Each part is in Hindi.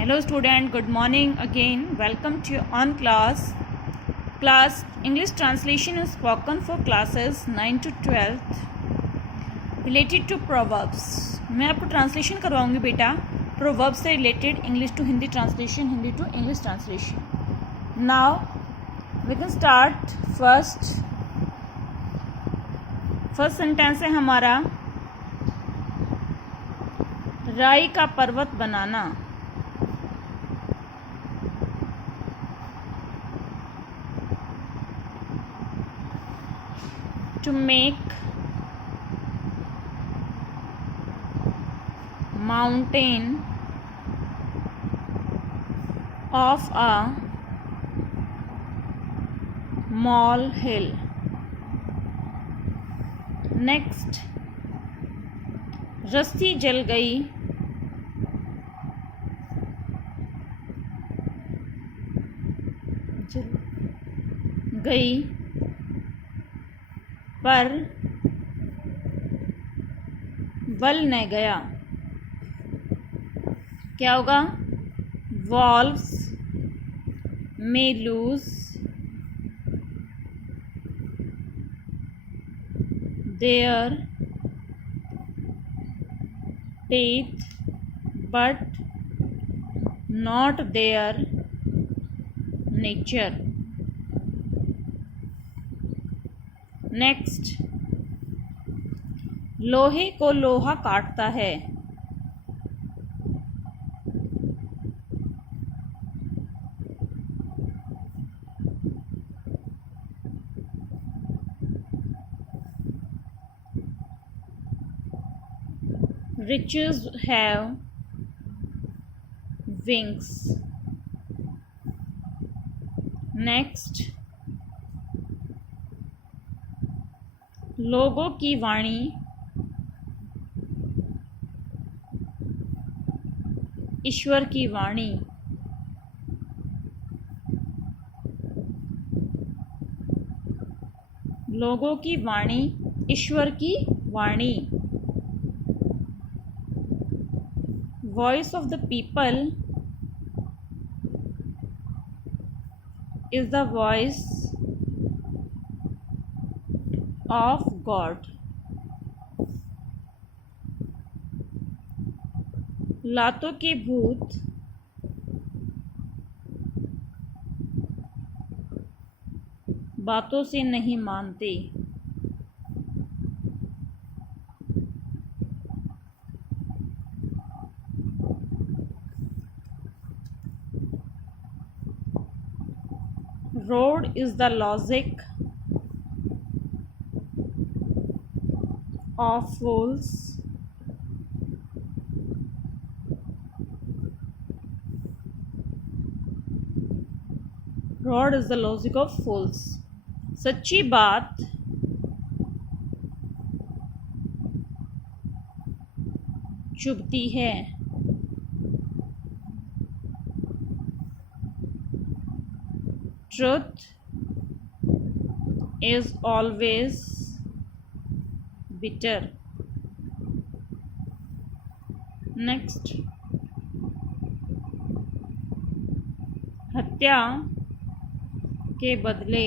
Hello student, good morning again. Welcome to your on class English translation is spoken for classes 9 to 12th related to proverbs. मैं आपको ट्रांसलेशन करवाऊंगी बेटा प्रोवर्ब से related English to Hindi translation, Hindi to English translation. Now we can start. First sentence है हमारा राई का पर्वत बनाना. To make mountain of a molehill. Next, रस्सी जल गई पर बल न गया. क्या होगा? Valves may lose their teeth but not their nature. Next, लोहे को लोहा काटता है. Riches have wings. नेक्स्ट, लोगों की वाणी ईश्वर की वाणी. लोगों की वाणी ईश्वर की वाणी. Voice of the people is the voice of God. लातों के भूत बातों से नहीं मानते. Road is the logic of fools. Rod is the logic of fools. सच्ची बात चुभती है. Truth is always bitter. Next, हत्या के बदले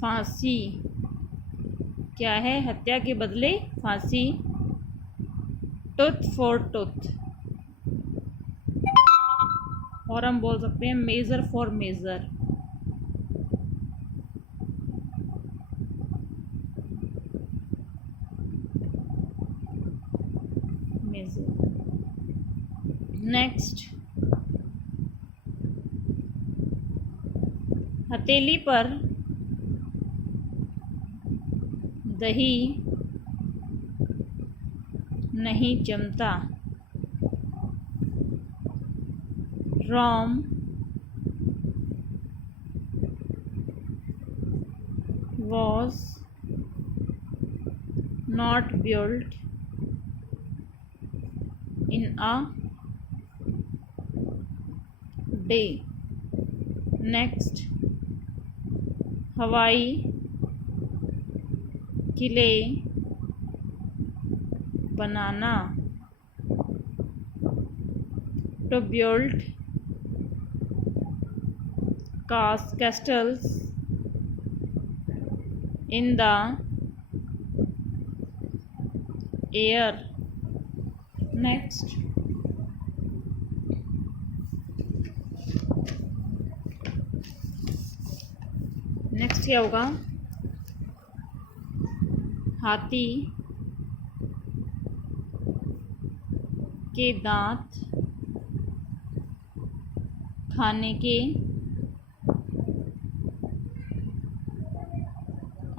फांसी. क्या है? हत्या के बदले फांसी. टूथ फॉर टूथ, और हम बोल सकते हैं मेजर फॉर मेजर. नेक्स्ट, हथेली पर दही नहीं जमता. Rome was not built in a day. Next, हवाई किले बनाना, to build castles in the air. Next, क्या होगा? हाथी के दांत खाने के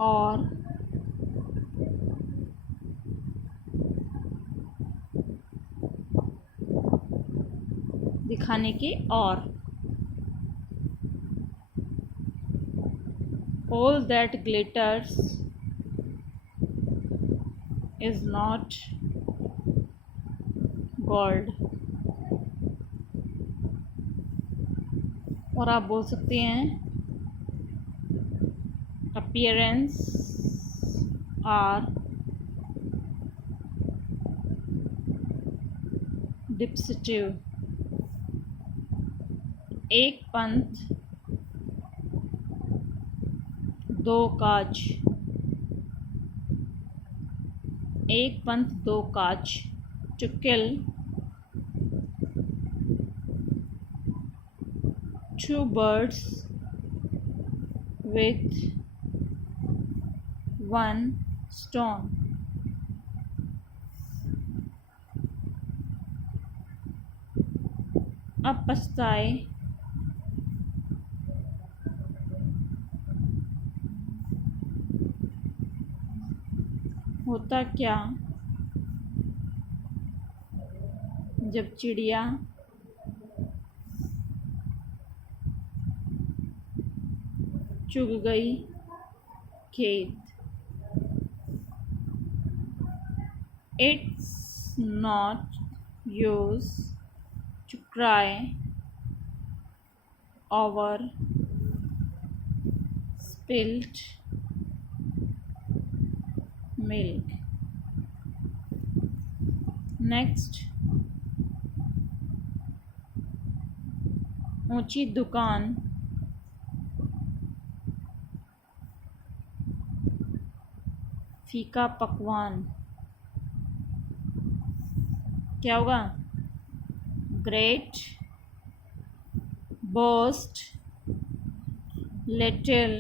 और दिखाने के और all that glitters is not gold. और आप बोल सकते हैं appearance are deceptive. एक पंथ दो काज, एक पंथ दो काज, to kill two birds with one stone. अब पछताए होता क्या जब चिड़िया चुग गई खेत. It's not use to cry over spilt milk. Next, ऊंची दुकान फीका पकवान. क्या होगा? Great boast little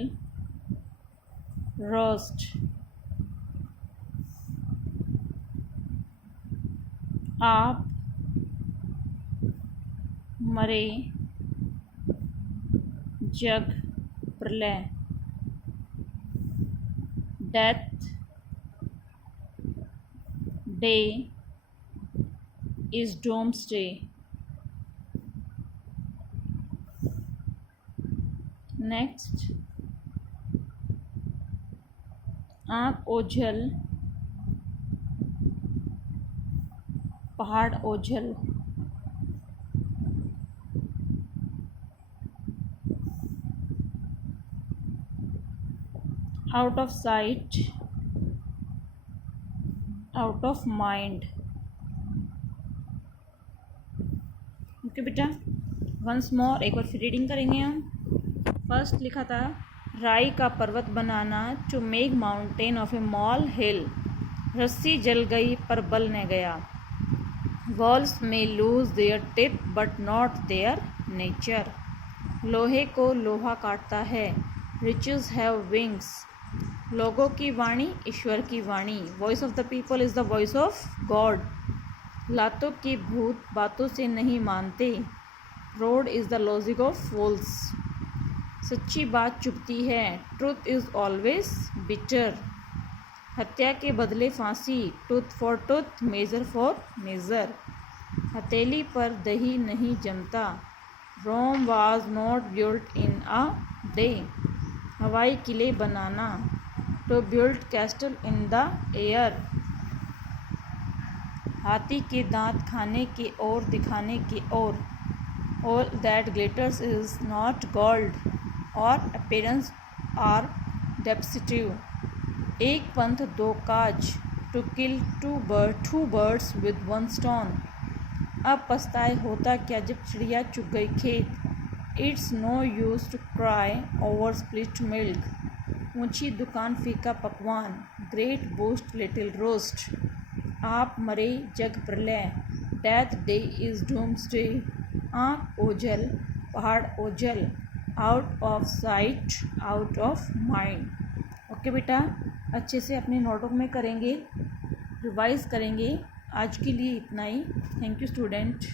roast. आप मरे जग प्रलय. Death day is doomsday. Next, आँख ओझल पहाड़ ओझल. out of sight out of mind. Okay बेटा, वंस मोर एक बार फिर रीडिंग करेंगे हम. फर्स्ट लिखा था राई का पर्वत बनाना, to make mountain of a molehill. रस्सी जल गई पर बल न गया. Wolves may lose their teeth but not their nature. लोहे को लोहा काटता है. Riches have wings. लोगों की वाणी ईश्वर की वाणी. Voice of the people is the voice of God. लातों की भूत बातों से नहीं मानते. Rod is the logic of fools. सच्ची बात चुभती है. Truth is always bitter. हत्या के बदले फांसी. Tooth for tooth, measure for measure. हथेली पर दही नहीं जमता. Rome was not built in a day. हवाई किले बनाना. To build castle in the air. हाथी के दांत खाने के और दिखाने के और. All that glitters is not gold और अपीयरेंस आर डेप्सिटिव. एक पंथ दो काज. to kill two birds with one stone. अब पछताए होता क्या जब चिड़िया चुग गई खेत. It's no use to cry over spilt milk. ऊंची दुकान फीका पकवान. Great boast little roast. आप मरे जग प्रलय. Death day is doomsday. आँख ओझल पहाड़ ओझल. Out of sight out of mind. Okay बेटा, अच्छे से अपने नोटबुक में करेंगे, रिवाइज करेंगे. आज के लिए इतना ही. Thank you student.